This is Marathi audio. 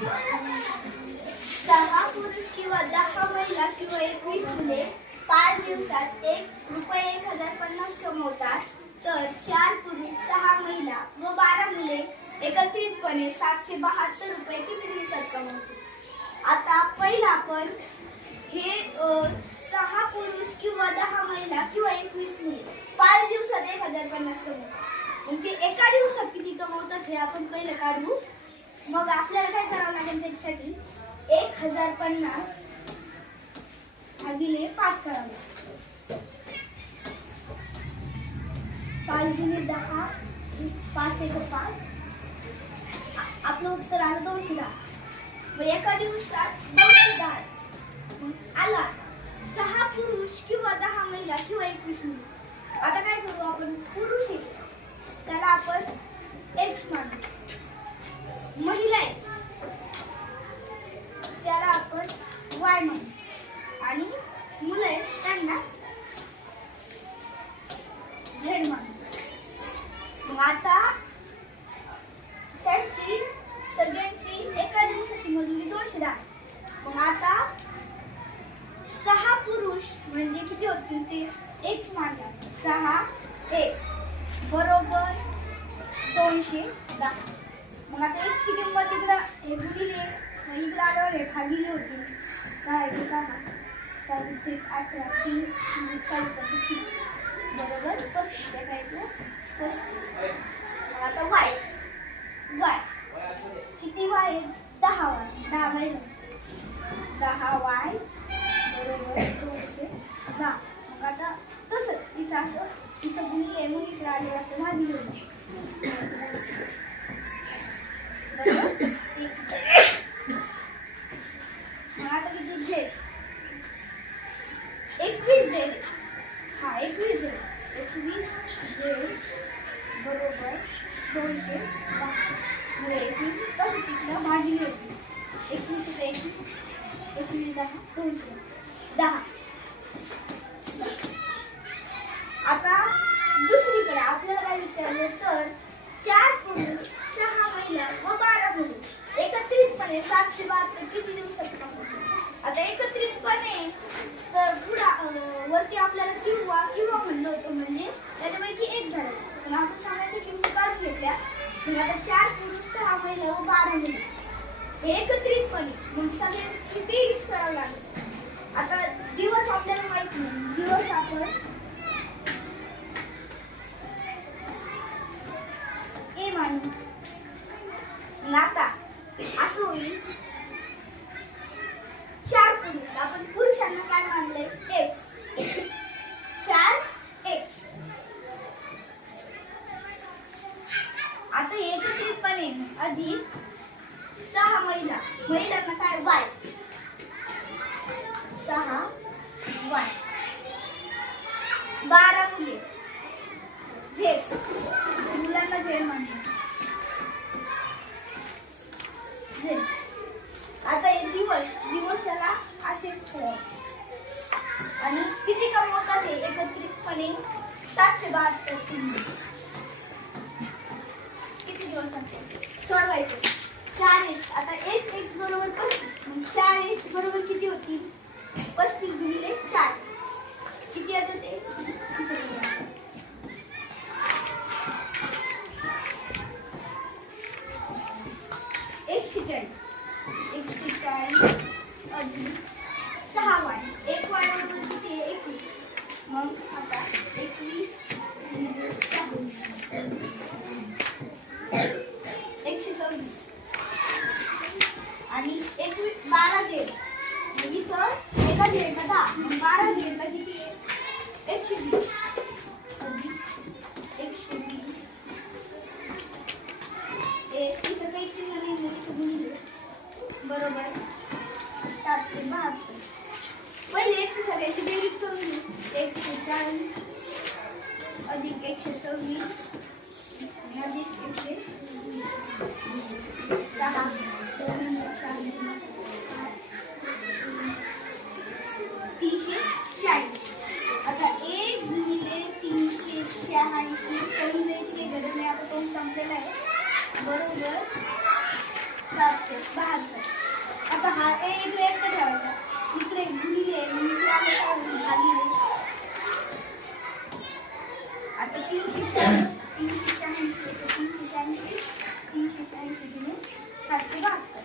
10 पुरुष किंवा 10 महिला किंवा 21 मुले 5 दिवसात ₹1,050 कमवतात, तर 4 पुरुष 6 महिला व 12 मुले एकत्रितपणे ₹772 किती दिवसात कमवतील? आता पहिला आपण हे 6 पुरुष किंवा 10 महिला किंवा 21 मुले 5 दिवसात 1,050 कमवतात. मग ते एका दिवसात किती कमवतात हे आपण पहिलं काढू. मग आपल्याला काय करावं लागेल त्याच्यासाठी 1,050 भागिले 5 करावं लागेल. 5 गुणिले 10 5 एक 5. आपलं उत्तर आलं 210. मग एका दिवसात 210 आला. 6 पुरुष किंवा 10 महिला किंवा 21 मुले. आता काय करू आपण? पुरुष आहे त्याला आपण x मानू, महिला आहे त्याला आपण y मानू आणि मुलं आहेत त्यांना z मानू. मग आता त्यांची सगळ्यांची एका दिवसाची मजुरी 210. मग आता 6 पुरुष म्हणजे किती होतील ते x मानतात. 6x बरोबर 210. मग आता x ची किंमत इकडे हे गुणिले इकडे आल्यावर हे भागिले होतील. 6 1 6 7 1 18 3 4 5 30 बरोबर 35. काय येतं 35. आता y किती y आहे? 10y 10 महिला 10y बरोबर 210. मग आता तसं इथं असं इथं गुणिले मग इकडे आले असं भागिले होते. मग आता किती z 21 z. हा 21 z 21 z बरोबर 210. तसं तिथलं भागिले होते. 21 21 10 210. आता दुसरीकडे आपल्याला काय विचारलं तर 4 पुरुष 6 महिला व 12 मुले एकत्रितपणे 772 किती दिवसात कमवतात? आता एकत्रितपणे तर वरती आपल्याला किंवा म्हणलं होतं म्हणजे त्याच्यापैकी एक झालं. पण आपण सांगायचं किंवा काच घेतल्या. मग आता 4 पुरुष 6 महिला व 12 मुले हे एकत्रितपणे मग सगळ्यांची बेरीज करावी लागेल. आता दिवस आपल्याला माहित नाही. दिवस आपण ए मानू. आता असं होईल 4 पुरुष आपण पुरुषांना काय मानलंय x 4x. आता एकत्रितपणे अधिक 6 महिलांना काय y 6y 12 मुले z मुलांना z मानतो. आता हे दिवसाला असेच ठेवा आणि किती कमवतात हे एकत्रितपणे 772. किती दिवसात सोडवायचं? 4x. आता 1 बरोबर 35. 4x बरोबर किती होतील? 35 गुणिले 4 किती येतं ते? 140 अधिक 6y 1y बरोबर किती आहे? 21. मग आता 21 126 आणि 21 12 z. मग इथं एका झेडला 10 12 झेडला किती आहे? 120 अधिक 120 इथं काही चिन्ह नाही इथं गुणिले बरोबर 772. पहिले एकशे सगळ्याची बेरीज करून घेऊ. 140 अधिक 126 अधिक 340. आता 1 गुणिले 72. आता हा ए इकडे एकटा ठेवायचा. इकडे गुणिले इकडे आले का भागिले. आता 386 386 386 386 गुणिले 772.